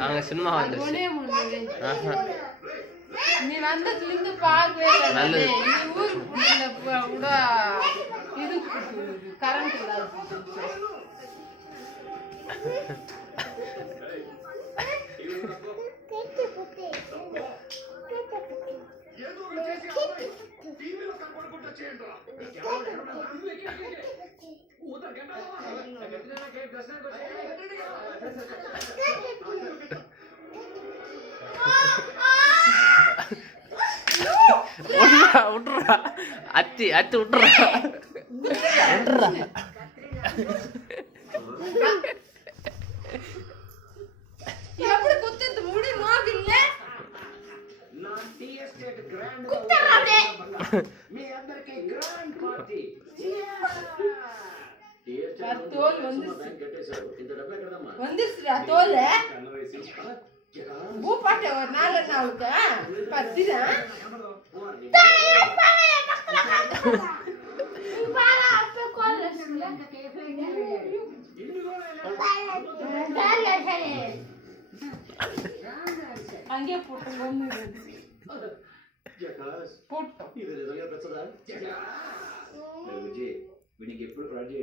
அவங்க சினிமா நீ வந்ததுல இருந்து பார்க்கவே நல்லது. ஊருக்கு கூட இது கரண்ட் இல்லாத விட்டுறா அத்தி அத்தி விட்டுறா விட்டுறா. எப்படி குத்துறது முடி மோகல்ல நான் டி எஸ்டேட் கிராண்ட் குத்துறானே మీ అందరికి గ్రాండ్ పార్టీ தோல் வந்து வந்துச்சுடா தோல் பூ பாட்ட ஒரு நாள் என்ன அவளுக்கு பத்திதான் அங்கே போட்டோம்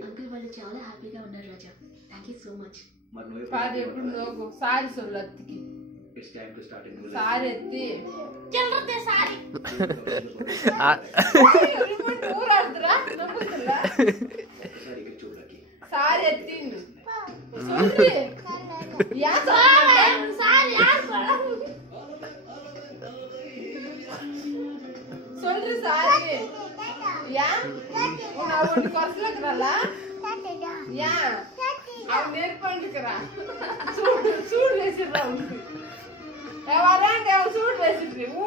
అంకుల్ వాళ్ళు చాలా హ్యాపీగా ఉన్నారు Raja. Thank you so much. పాది ఎప్పుడు నోకు సారీ సొల్లు అత్తికి it's time to start new sari ఎత్తి చెల్లరతే సారీ ఊరాడుతురా నవ్వుతురా సరి ఇక్కడ చూడకి సారీ ఎత్తి సొల్లి యా సారీ యార్ పడా సొల్లి సారీ యా உன்னை கொசலக்குறல யா அவன் நெருப்பாண்டுக்கிறா சூடு வச்சிடுறா உனக்கு வராங்க அவன் சூடு வச்சிட்டு ஊ